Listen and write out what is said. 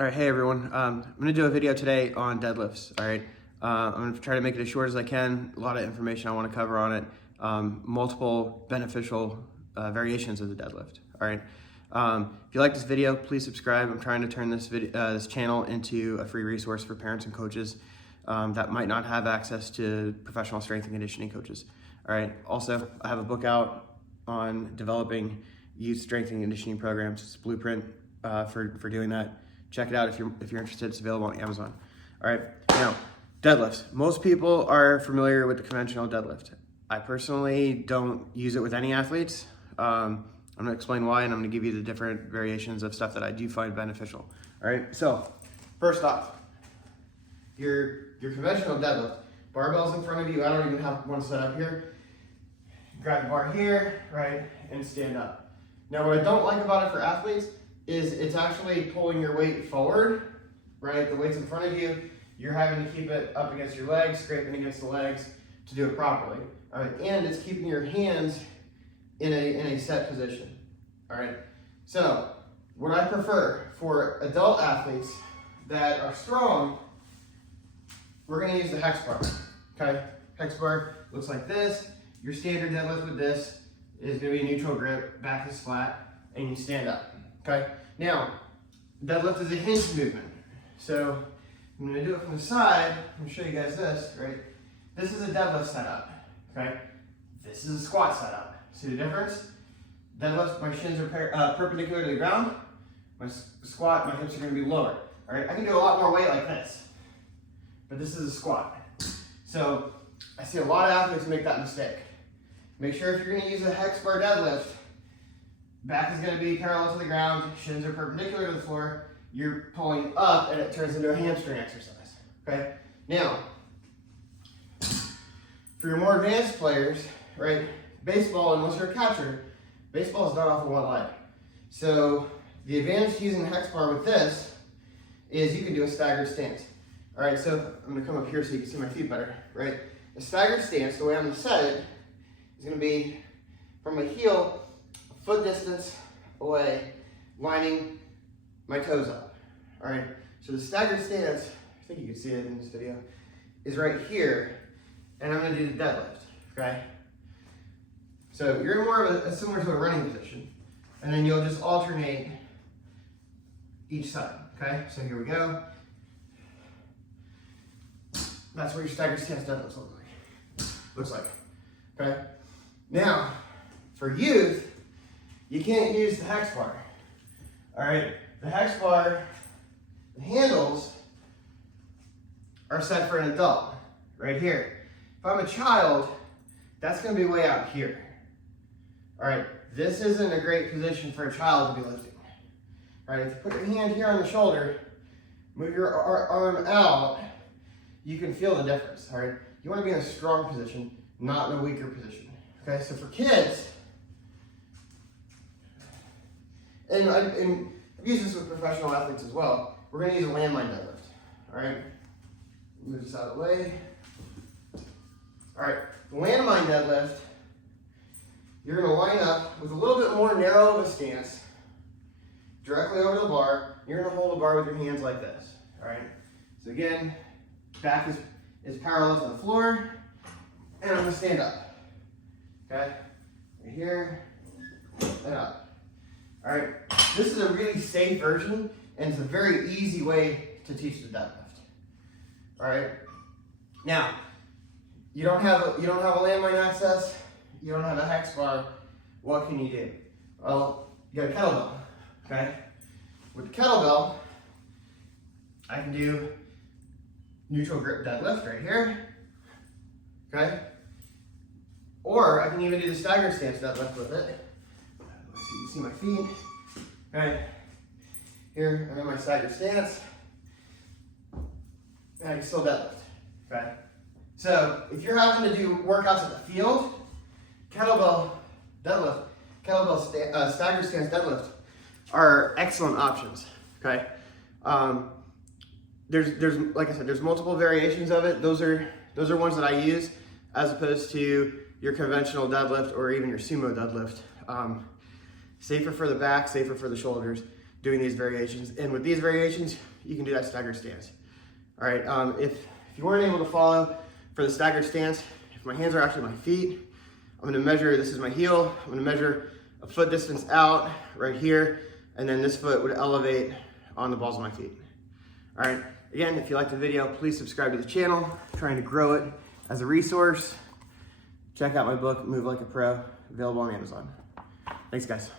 All right, hey everyone. I'm gonna do a video today on deadlifts. All right, I'm gonna try to make it as short as I can. A lot of information I want to cover on it. Multiple beneficial variations of the deadlift. All right. If you like this video, please subscribe. I'm trying to turn this channel into a free resource for parents and coaches that might not have access to professional strength and conditioning coaches. All right. Also, I have a book out on developing youth strength and conditioning programs. It's a blueprint for doing that. Check it out if you're interested. It's available on Amazon. All right, now deadlifts. Most people are familiar with the conventional deadlift. I personally don't use it with any athletes. I'm gonna explain why, and I'm gonna give you the different variations of stuff that I do find beneficial. All right, so first off, your conventional deadlift. Barbell's in front of you. I don't even have one set up here. Grab the bar here, right, and stand up. Now, what I don't like about it for athletes is it's actually pulling your weight forward, right? The weight's in front of you. You're having to keep it up against your legs, scraping against the legs to do it properly. All right, and it's keeping your hands in a set position. All right, so what I prefer for adult athletes that are strong, we're gonna use the hex bar, okay? Hex bar looks like this. Your standard deadlift with this is gonna be a neutral grip, back is flat, and you stand up. Okay, now deadlift is a hinge movement. So I'm gonna do it from the side. I'm gonna show you guys this, right? This is a deadlift setup, okay? This is a squat setup. See the difference? Deadlift, my shins are perpendicular to the ground. My squat, my hips are gonna be lower. All right, I can do a lot more weight like this, but this is a squat. So I see a lot of athletes make that mistake. Make sure if you're gonna use a hex bar deadlift, back is going to be parallel to the ground, shins are perpendicular to the floor, you're pulling up and it turns into a hamstring exercise, okay? Now, for your more advanced players, right, baseball, unless you're a catcher, baseball is done off of one leg. So the advantage to using the hex bar with this is you can do a staggered stance. All right, so I'm going to come up here so you can see my feet better, right? A staggered stance, the way I'm going to set it, is going to be from my heel foot distance away, lining my toes up. All right, so the staggered stance, I think you can see it in this video, is right here, and I'm gonna do the deadlift, okay? So you're in more of a similar to a running position, and then you'll just alternate each side, okay? So here we go. That's what your staggered stance deadlifts looks like, okay? Now, for youth, you can't use the hex bar. All right, the hex bar, the handles are set for an adult, right here. If I'm a child, that's gonna be way out here. All right, this isn't a great position for a child to be lifting. All right, if you put your hand here on the shoulder, move your arm out, you can feel the difference, all right? You wanna be in a strong position, not in a weaker position. Okay, so for kids, and I've used this with professional athletes as well. We're going to use a landmine deadlift. All right, move this out of the way. All right, the landmine deadlift, you're going to line up with a little bit more narrow of a stance, directly over the bar. You're going to hold the bar with your hands like this. All right, so again, back is parallel to the floor, and I'm going to stand up. Okay, right here and up. All right, this is a really safe version, and it's a very easy way to teach the deadlift. All right, now you don't have a landmine access, you don't have a hex bar. What can you do? Well, you got a kettlebell. Okay, with the kettlebell, I can do neutral grip deadlift right here. Okay, or I can even do the staggered stance deadlift with it. So you can see my feet. All right, here I'm in my staggered stance, and I can still deadlift. Okay, so if you're having to do workouts at the field, kettlebell staggered stance deadlift are excellent options. Okay, there's like I said, there's multiple variations of it. Those are ones that I use as opposed to your conventional deadlift or even your sumo deadlift. Safer for the back, safer for the shoulders. doing these variations. And with these variations, you can do that staggered stance. All right, if you weren't able to follow for the staggered stance, if my hands are actually my feet, I'm gonna measure, this is my heel, I'm gonna measure a foot distance out right here, and then this foot would elevate on the balls of my feet. All right, again, if you liked the video, please subscribe to the channel. I'm trying to grow it as a resource. Check out my book, Move Like a Pro, available on Amazon. Thanks, guys.